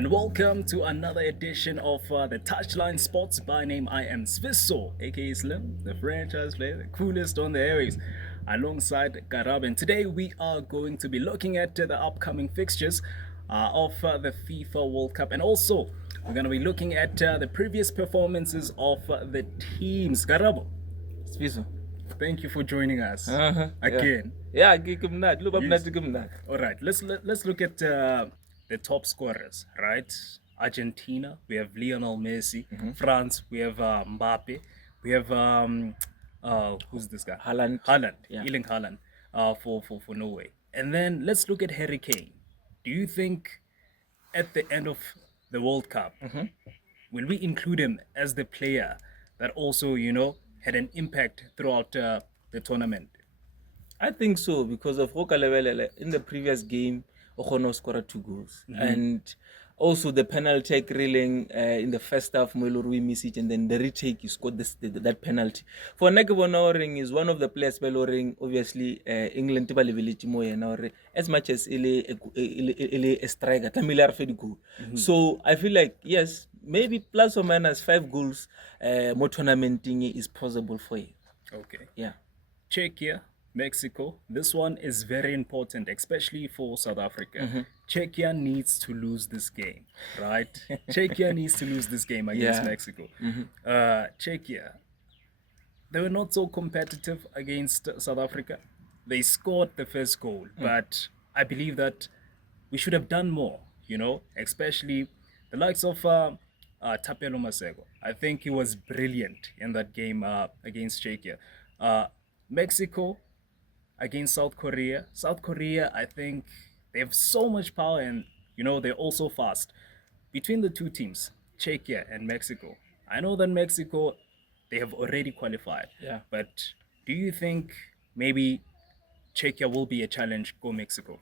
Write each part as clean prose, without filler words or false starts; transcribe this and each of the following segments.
and welcome to another edition of the Touchline Sports. By name, I am Sviso, aka Slim, the franchise player, the coolest on the airwaves, alongside Garab. And today we are going to be looking at the upcoming fixtures of the FIFA World Cup, and also we're going to be looking at the previous performances of the teams. Garabo, Sviso. thank you for joining us again. Yeah, all right, let's look at the top scorers, right? Argentina, we have Lionel Messi. France, we have Mbappe. We have who's this guy? Haaland. Erling Haaland, for Norway. And then let's look at Harry Kane. Do you think at the end of the World Cup, will we include him as the player that also, had an impact throughout the tournament? I think so, because of in the previous game, Ohono scored 2 goals. And also the penalty grilling in the first half, we miss it, and then the retake, you scored that penalty. For Ring is one of the players, obviously, England, as much as a striker, So I feel like, yes, maybe plus or minus 5 goals, more tournamenting is possible for you. Okay. Yeah. Czechia, Mexico. This one is very important, especially for South Africa. Czechia needs to lose this game, right? Czechia needs to lose this game against Mexico. Czechia, they were not so competitive against South Africa. They scored the first goal, but I believe that we should have done more, especially the likes of Tapelo Masego. I think he was brilliant in that game against Czechia. Mexico against South Korea. South Korea, I think they have so much power, and they're also fast. Between the two teams, Czechia and Mexico, I know that Mexico, they have already qualified. Yeah. But do you think maybe Czechia will be a challenge for Mexico?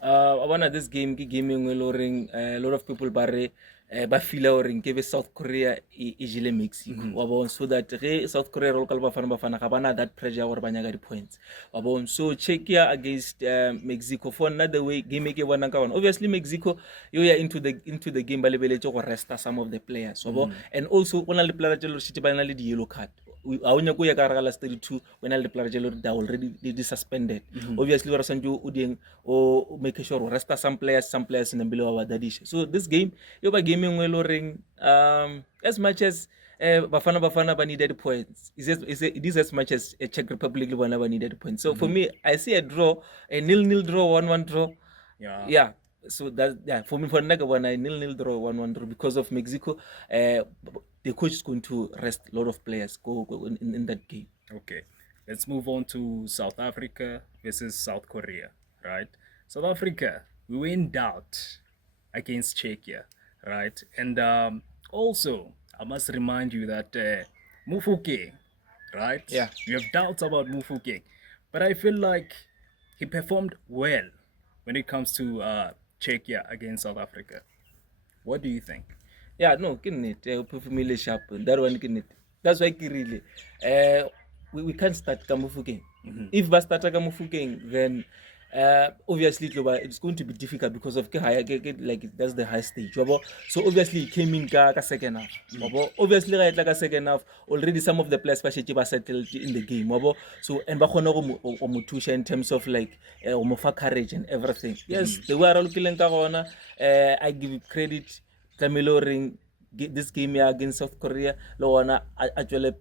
I want this game a lot of people ba feel give South Korea e Mexico so that South Korea local bafana that pressure or banyaga the points so Czechia against Mexico for another way game obviously Mexico you are into the game to rest some of the players and also one of the players the yellow card. Last 32 when all the players are already suspended. Obviously, we're saying or make sure we rest some players in the below of that. So this game, you are gaming well ring as much as Bafana needed points. It is as much as a Czech Republic needed points. So for me, I see a draw, a 0-0 draw, 1-1 draw. Yeah. So that for me for next one, a 0-0 draw, 1-1 draw because of Mexico. The coach is going to rest a lot of players go in that game. Okay, let's move on to South Africa versus South Korea, right? South Africa, we were in doubt against Czechia, right? And also, I must remind you that Mufokeng, right? Yeah. You have doubts about Mufokeng, but I feel like he performed well when it comes to Czechia against South Africa. What do you think? Yeah, no, perform sharp. That one that's why really we can't start Kamufukeng. If we start Kamufukeng, then obviously it's going to be difficult because of like that's the high stage. So obviously it came in second half. Obviously like a second half, already some of the players were settled in the game. So and Mutusha in terms of like courage and everything. Yes, they were all killing Karona. I give credit. This game against South Korea, actually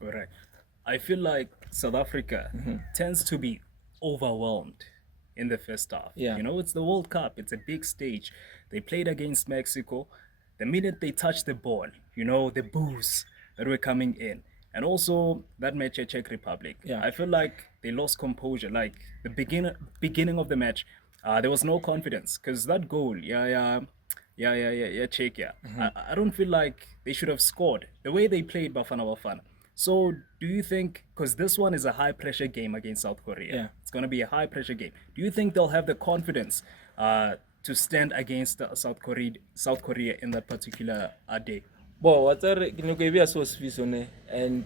correct. I feel like South Africa tends to be overwhelmed in the first half. Yeah. It's the World Cup. It's a big stage. They played against Mexico. The minute they touched the ball, the boos that were coming in. And also that match at Czech Republic. Yeah. I feel like they lost composure. Like the beginning of the match, there was no confidence because that goal, Czechia. I don't feel like they should have scored the way they played Bafana. So do you think, because this one is a high pressure game against South Korea, it's going to be a high pressure game. Do you think they'll have the confidence to stand against South Korea in that particular day? Well, what's so and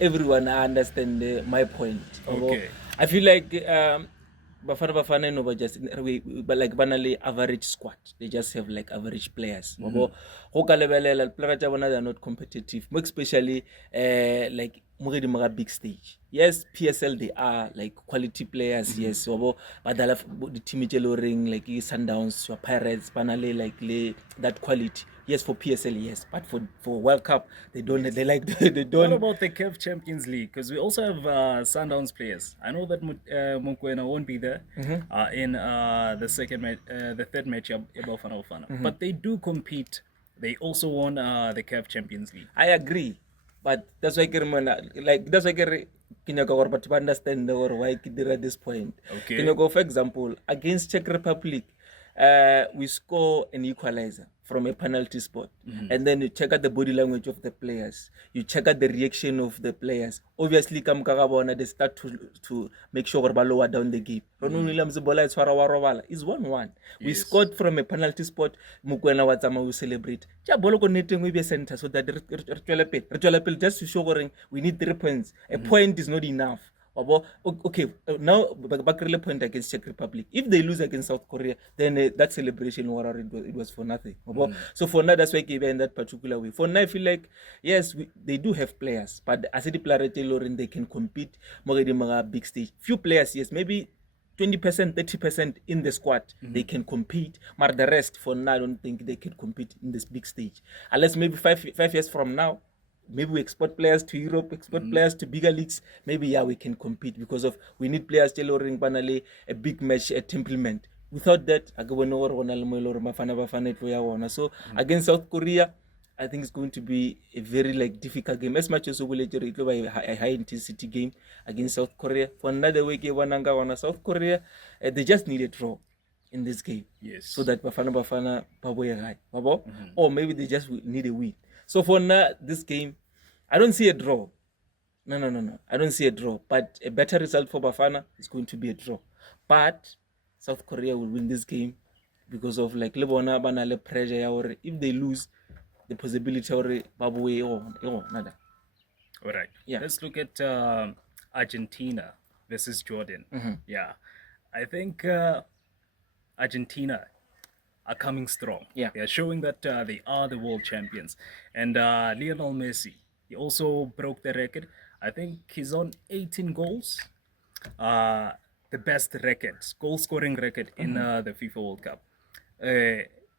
everyone understand my point. Okay. I feel like Bafana Bafana no, but just but like banally average squad. They just have like average players. Wabo go ka lebelela players tsa bona, they are not competitive. More especially like mo di mga big stage. Yes, PSL they are like quality players. Yes, wabo but the team ring like Sundowns, your Pirates, banally like that quality. Yes, for PSL, yes, but for World Cup, they don't. They like they don't. What about the CAF Champions League? Because we also have Sundowns players. I know that Mokoena won't be there in the third match about Bafana Bafana, but they do compete. They also won the CAF Champions League. I agree, but that's why that's why Kinyako but to understand or why Kidira at this point. Okay. Kinyako, for example, against Czech Republic, we score an equalizer from a penalty spot, and then you check out the body language of the players. You check out the reaction of the players. Obviously, they start to make sure they lower down the game. It's 1-1. We scored from a penalty spot. Mukwena Watsama will celebrate. We be center so that just to show we need 3 points. A point is not enough. Okay, now back point against Czech Republic. If they lose against South Korea, then that celebration it was for nothing. So for now, that's why I in that particular way. For now, I feel like yes, they do have players, but as the player they can compete more big stage. Few players, yes, maybe 20%, 30% in the squad, they can compete. But the rest, for now, I don't think they can compete in this big stage. Unless maybe five years from now, maybe we export players to Europe, export players to bigger leagues. Maybe we can compete because of we need players tailoring banally a big match template. Without that, so against South Korea, I think it's going to be a very difficult game. As much as it will be a high intensity game against South Korea. For another week, South Korea, they just need a draw in this game. Yes. So that Bafana or maybe they just need a win. So for now, this game, I don't see a draw. No. I don't see a draw. But a better result for Bafana is going to be a draw. But South Korea will win this game because of Lebona banale pressure or if they lose, the possibility or Babu or nada. All right. Yeah. Let's look at Argentina versus Jordan. Yeah. I think Argentina are coming strong. Yeah. They are showing that they are the world champions. And Lionel Messi, he also broke the record. I think he's on 18 goals. The best records, goal scoring record in the FIFA World Cup.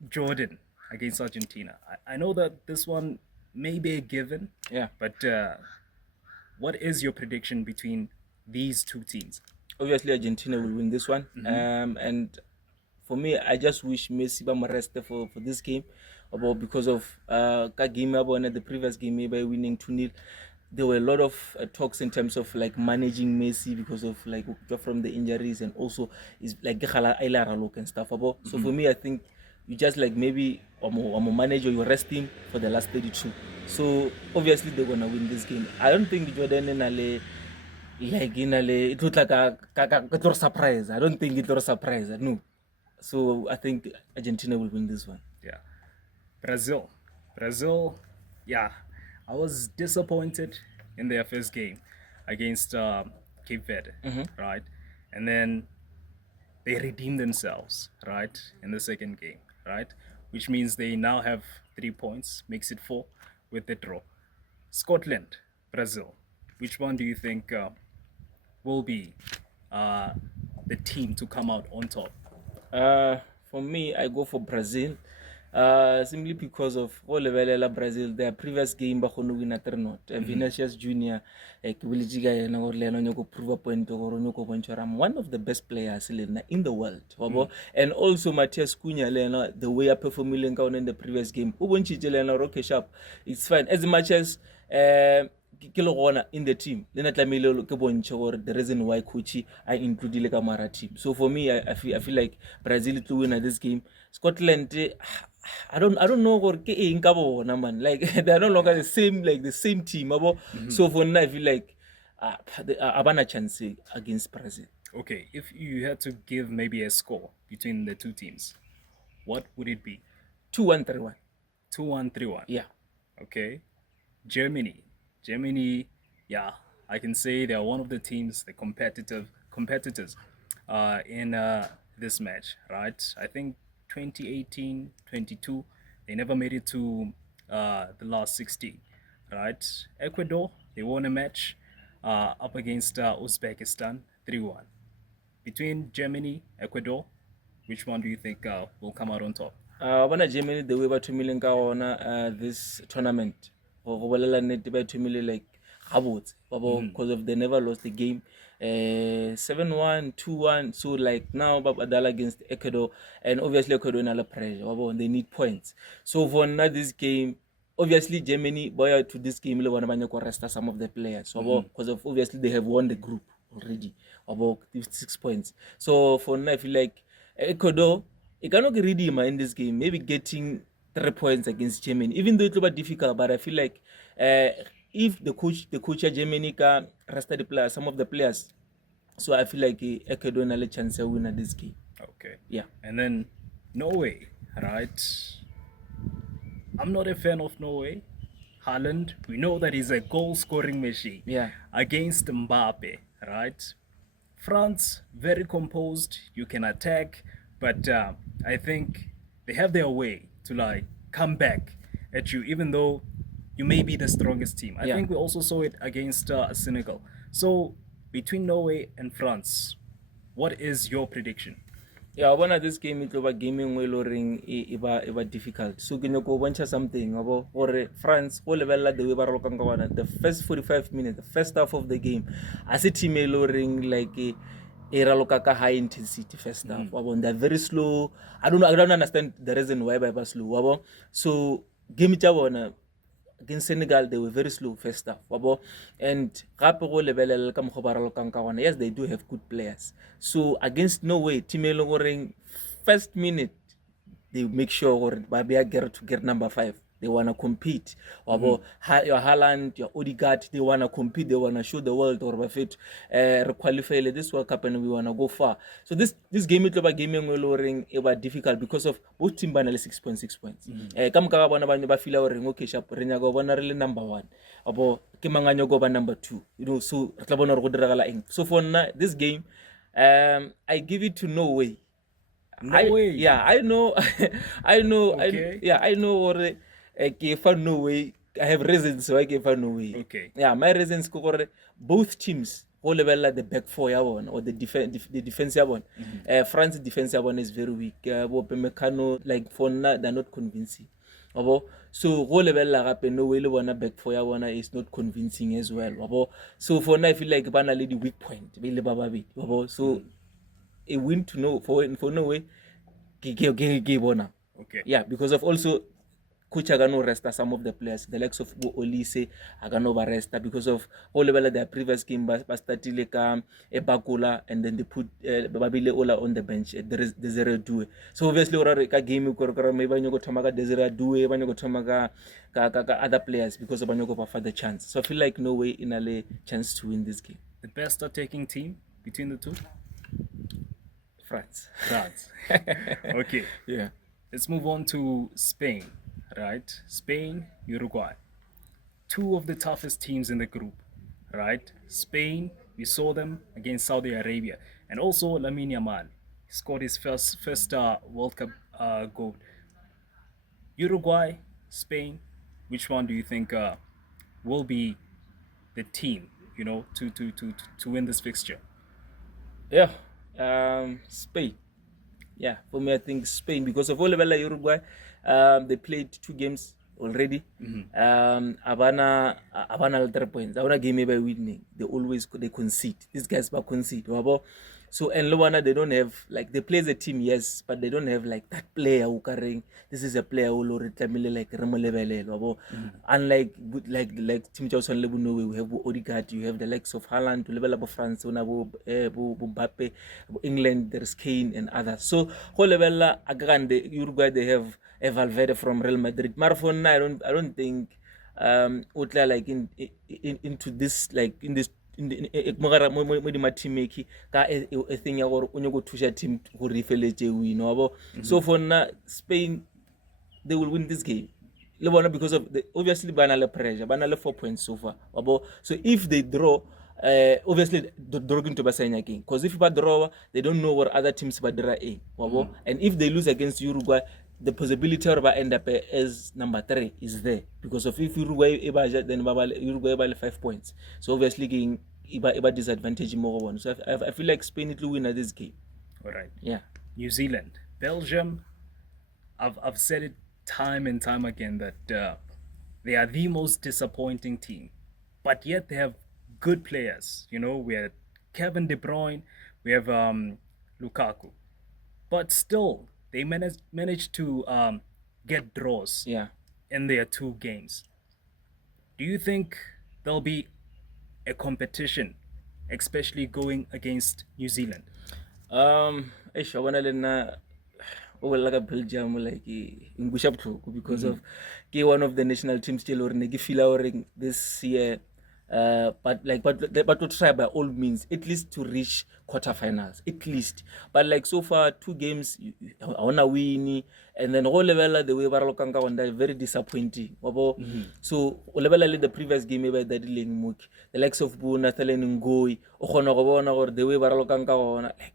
Jordan against Argentina. I know that this one may be a given. Yeah. But what is your prediction between these two teams? Obviously, Argentina will win this one. And for me, I just wish Messi be rested for this game, because of the previous game by winning 2-0. There were a lot of talks in terms of managing Messi because of from the injuries and also is and stuff. So for me, I think you just maybe I'm a manager, you rest him for the last 32. So obviously they're gonna win this game. I don't think Jordan and it looked like a surprise. I don't think it was a surprise. No. So I think Argentina will win this one. Yeah. Brazil, yeah. I was disappointed in their first game against Cape Verde, right? And then they redeemed themselves, right, in the second game, right? Which means they now have 3 points, makes it 4 with the draw. Scotland, Brazil. Which one do you think will be the team to come out on top? For me, I go for Brazil. Simply because of Brazil, their previous game win at not. Vinicius Junior, prove a point I'm one of the best players in the world. And also Matthias Cunha, the way I performed in the previous game. It's fine. As much as in the team, the reason why Kochi I included Kamara team. So for me, I feel like Brazil to win at this game. Scotland, I don't know what man. They're no longer the same team. So for now, I feel like I have a chance against Brazil. Okay, if you had to give maybe a score between the two teams, what would it be? 2-1, 3-1. 2-1, 3-1. Yeah. Okay. Germany, yeah, I can say they are one of the teams, the competitors. in this match, right? I think 2018, 22, they never made it to the last 16, right? Ecuador, they won a match up against Uzbekistan 3-1. Between Germany, Ecuador, which one do you think will come out on top? Bona Germany the way ba thomileng ka ona this tournament go bolela nnete ba thomile like gabotse because of they never lost the game 7-1 2-1 so like now ba badala against Ecuador and obviously Ecuador na le pressure they need points so for now this game obviously Germany boy to this game le bona ba nyako resta some of the players because of obviously they have won the group already about 6 points so for now I feel like Ecuador it cannot redeem in this game. Maybe getting 3 points against Germany, even though it will be difficult. But I feel like if the coach of Germany can rest the players, some of the players, so I feel like Ecuador has a chance to win this game. Okay. Yeah. And then Norway, right? I'm not a fan of Norway. Haaland, we know that he's a goal-scoring machine. Yeah. Against Mbappe, right? France, very composed. You can attack, but I think they have their way to like come back at you, even though you may be the strongest team. I think we also saw it against Senegal. So between Norway and France, what is your prediction? Yeah, I want this game it over gaming well ring iba difficult. So can you go bunch something about or France all level the way the first 45 minutes, the first half of the game, as a team ring like a high intensity first half. They're very slow. I don't understand the reason why they slow. So game it against Senegal, they were very slow first half. And yes, they do have good players. So against Norway, team first minute, they make sure Babia get to get number 5. They want to compete. Your Haaland, your Odegaard, they want to compete. They want to show the world or Buffett qualify this World Cup and we want to go far. So this game is about gaming lowering about difficult because of both team banale 6.6 points. Come ka bona ba ba feel ring okay sharp renya go bona really number 1. Abo ke manganyo go ba number 2. You know so re tla bona re go diragala eng. So for now this game I give it to Norway. Norway. I know Okay. I know or no way. I have reasons why I gave no way. Okay. Yeah, my reasons are both teams all level at the back four one or the defense one. France's defense one is very weak. Mecano like for now they're not convincing. So all level like no way one back four one is not convincing as well. So for now I feel like banally the weak point. So a win to know for no way. Okay. Yeah, because of also coach agano resta some of the players, the likes of Olise agano resta because of all level their previous game started ka Bakula and then they put Babile Ola on the bench. Desire Due. So obviously ora ka game ko maybe go thoma ka Desire Due ba go thoma ka other players because of banyo go for the chance. So I feel like no way in a chance to win this game. The best attacking team between the two? France. Okay. Yeah. Let's move on to Spain, right? Spain, Uruguay. Two of the toughest teams in the group, right? Spain, we saw them against Saudi Arabia. And also Lamine Yamal. He scored his first World Cup goal. Uruguay, Spain, which one do you think will be the team, to win this fixture? Yeah. Spain. Yeah, for me, I think Spain because of all level like Uruguay, they played 2 games already. Abana 3 points. Abana game by winning. They concede. These guys back concede. So and Luana they don't have like they play as a team, yes, but they don't have like that player who carrying. This is a player who already like Remo level. Unlike like Team Johnson level no we have Odegaard, you have the likes of Haaland to level up of France, Mbappe, England, there's Kane and others. So whole level again the Uruguay they have Valverde from Real Madrid. Marfon I don't think Utla like into this like in this in the team make a thing ya gore o nyego thusha team go refeletse win so for now Spain they will win this game because of the obviously banale pressure banale 4 points so far so if they draw obviously they're going to be saying again, because if they draw, they don't know what other teams ba dira eng, and if they lose against Uruguay, the possibility of end up as number 3 is there, because of if Uruguay then Uruguay by 5 points, so obviously getting a disadvantage more one. So I feel like Spain will win at this game. All right. Yeah. New Zealand, Belgium. I've said it time and time again that they are the most disappointing team, but yet they have good players. You know, we have Kevin De Bruyne, we have Lukaku, but still they managed to get draws in their 2 games. Do you think there'll be a competition, especially going against New Zealand? I wanna learn like Belgium, like in because of one of the national teams still or feel this year. But to try by all means at least to reach quarterfinals at least. But like so far 2 games I wanna win, and then all level the way Baralokanga one that very disappointing. So level the previous game by that the likes of Buna Thalen Ngoi or the way Baralokanga one like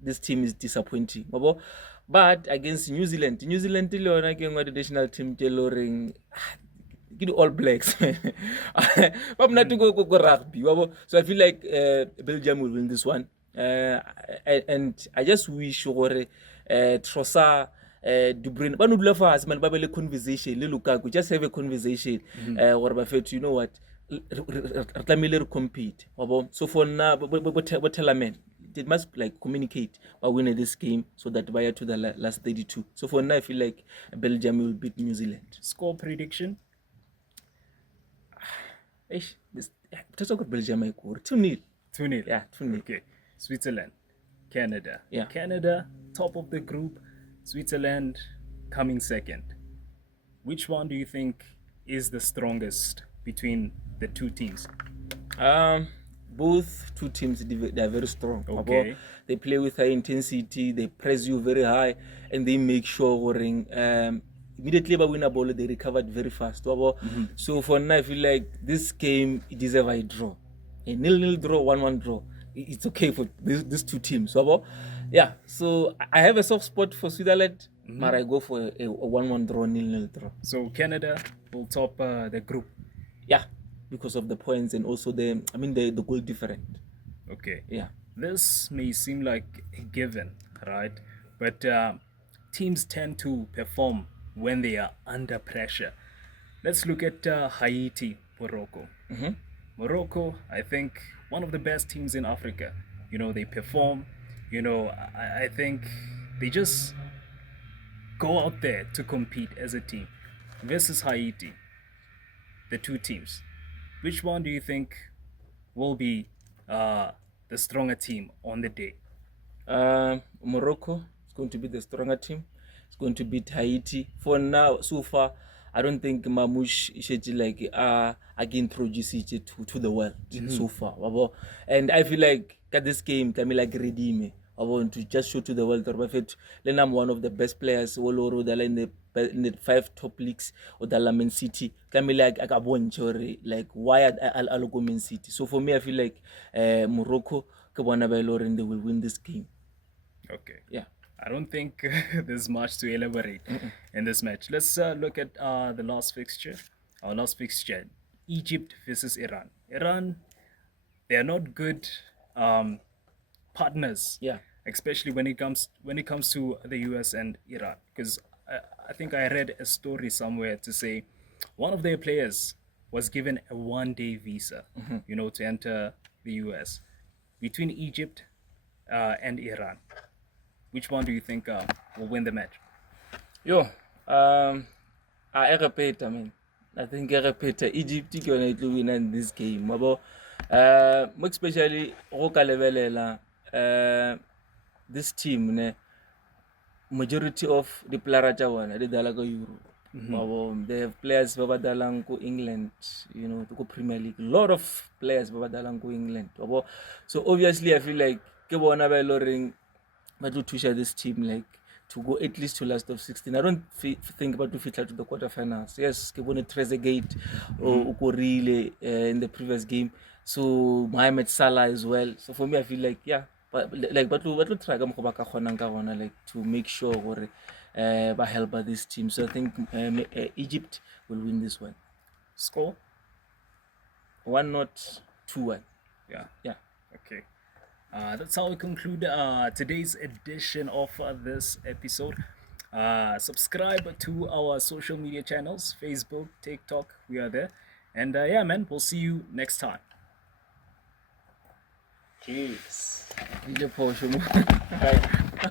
this team is disappointing. But against New Zealand the national team tailoring All Blacks. But not to go rugby. So I feel like Belgium will win this one. And I just wish Trossard, De Bruyne, but not love us, man. Babele conversation, Lukaku, just have a conversation. Or you know what? Let compete. So for now, but tell man. They must like communicate by winning this game so that by to the last 32. So for now, I feel like Belgium will beat New Zealand. Score prediction? Belgium 2-0. 2-0. Yeah, 2-0. Okay. Switzerland, Canada. Yeah. Canada, top of the group. Switzerland coming second. Which one do you think is the strongest between the 2 teams? Both 2 teams, they are very strong. Okay. They play with high intensity, they press you very high, and they make sure immediately by win a ball, they recovered very fast. So for now, I feel like this game deserves a draw. A 0-0 draw, 1-1 draw. It's okay for these 2 teams. Yeah, so I have a soft spot for Switzerland, but I go for a 1-1 draw, 0-0 draw. So Canada will top the group. Yeah, because of the points and also the goal difference. Okay. Yeah. This may seem like a given, right? But teams tend to perform when they are under pressure. Let's look at Haiti, Morocco. Morocco, I think, one of the best teams in Africa. You know, they perform. You know, I think they just go out there to compete as a team. Versus Haiti, the 2 teams. Which one do you think will be the stronger team on the day? Morocco is going to be the stronger team. It's going to beat Haiti. For now, so far, I don't think Mamouche should like again introduce it to the world so far. And I feel like at this game, Camila redeem. I want to just show to the world that I'm one of the best players all over in the 5 top leagues or the Man City. Like why I'll go Man City. So for me, I feel like Morocco, they will win this game. Okay. Yeah. I don't think there's much to elaborate in this match. Let's look at the last fixture. Our last fixture, Egypt versus Iran. Iran, they are not good partners. Yeah. Especially when it comes to the US and Iran, because I think I read a story somewhere to say one of their players was given a 1-day visa, you know, to enter the US. Between Egypt and Iran, which one do you think will win the match? I repeat, I think Egypt is going to win in this game. Especially this team, majority of the players they dalaga Europe. They have players who dalang England, you know, to go Premier League. A lot of players who dalang England. So obviously, I feel like to share this team like to go at least to last of 16. I don't think about to fit to the quarterfinals. Yes, Kebone Trezeguet or Ukorile in the previous game. So Mohamed Salah as well. So for me, I feel like yeah, but like but to try like to make sure or by help by this team. So I think Egypt will win this one. Score? 1-0, 2-1. Yeah. Yeah. Okay. That's how we conclude today's edition of this episode. Subscribe to our social media channels, Facebook, TikTok, we are there. And yeah, man, we'll see you next time. Peace. Bye.